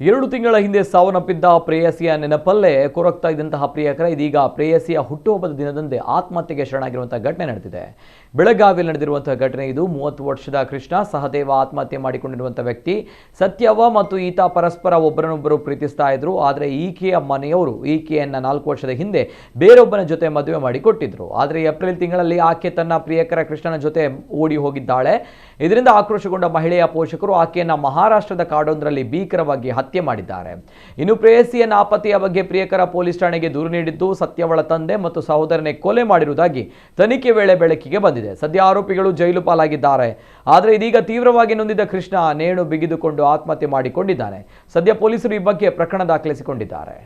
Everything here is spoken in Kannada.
2 ತಿಂಗಳ ಹಿಂದೆ ಸಾವನ್ನಪ್ಪಿದ್ದ ಪ್ರೇಯಸಿಯ ನೆನಪಲ್ಲೇ ಕೊರಗ್ತಾ ಇದ್ದಂತಹ ಪ್ರಿಯಕರ ಇದೀಗ ಪ್ರೇಯಸಿಯ ಹುಟ್ಟುಹಬ್ಬದ ದಿನದಂದೇ ಆತ್ಮಹತ್ಯೆಗೆ ಶರಣಾಗಿರುವಂತಹ ಘಟನೆ ನಡೆದಿದೆ. ಬೆಳಗಾವಿಯಲ್ಲಿ ನಡೆದಿರುವಂತಹ ಘಟನೆ ಇದು. 30 ವರ್ಷದ ಕೃಷ್ಣ ಸಹದೇವ ಆತ್ಮಹತ್ಯೆ ಮಾಡಿಕೊಂಡಿರುವಂತಹ ವ್ಯಕ್ತಿ. ಸತ್ಯವ್ವ ಮತ್ತು ಈತ ಪರಸ್ಪರ ಒಬ್ಬರನ್ನೊಬ್ಬರು ಪ್ರೀತಿಸ್ತಾ ಇದ್ರು. ಆದರೆ ಈಕೆಯ ಮನೆಯವರು ಈಕೆಯನ್ನ 4 ವರ್ಷದ ಹಿಂದೆ ಬೇರೊಬ್ಬನ ಜೊತೆ ಮದುವೆ ಮಾಡಿಕೊಟ್ಟಿದ್ರು. ಆದರೆ ಏಪ್ರಿಲ್ ತಿಂಗಳಲ್ಲಿ ಆಕೆ ತನ್ನ ಪ್ರಿಯಕರ ಕೃಷ್ಣನ ಜೊತೆ ಓಡಿ ಹೋಗಿದ್ದಾಳೆ. ಇದರಿಂದ ಆಕ್ರೋಶಗೊಂಡ ಮಹಿಳೆಯ ಪೋಷಕರು ಆಕೆಯನ್ನ ಮಹಾರಾಷ್ಟ್ರದ ಕಾಡೊಂದರಲ್ಲಿ ಭೀಕರವಾಗಿ ಹತ್ಯೆ ಮಾಡಿದ್ದಾರೆ. ಇನ್ನು ಪ್ರೇಯಸಿಯ ನಾಪತ್ತೆಯ ಬಗ್ಗೆ ಪ್ರಿಯಕರ ಪೊಲೀಸ್ ಠಾಣೆಗೆ ದೂರು ನೀಡಿದ್ದು, ಸತ್ಯವಳ ತಂದೆ ಮತ್ತು ಸಹೋದರನೇ ಕೊಲೆ ಮಾಡಿರುವುದಾಗಿ ತನಿಖೆ ವೇಳೆ ಬೆಳಕಿಗೆ ಬಂದಿದೆ. ಸದ್ಯ ಆರೋಪಿಗಳು ಜೈಲು ಪಾಲಾಗಿದ್ದಾರೆ. ಆದರೆ ಇದೀಗ ತೀವ್ರವಾಗಿ ನೊಂದಿದ್ದ ಕೃಷ್ಣ ನೇಣು ಬಿಗಿದುಕೊಂಡು ಆತ್ಮಹತ್ಯೆ ಮಾಡಿಕೊಂಡಿದ್ದಾನೆ. ಸದ್ಯ ಪೊಲೀಸರು ಈ ಬಗ್ಗೆ ಪ್ರಕರಣ ದಾಖಲಿಸಿಕೊಂಡಿದ್ದಾರೆ.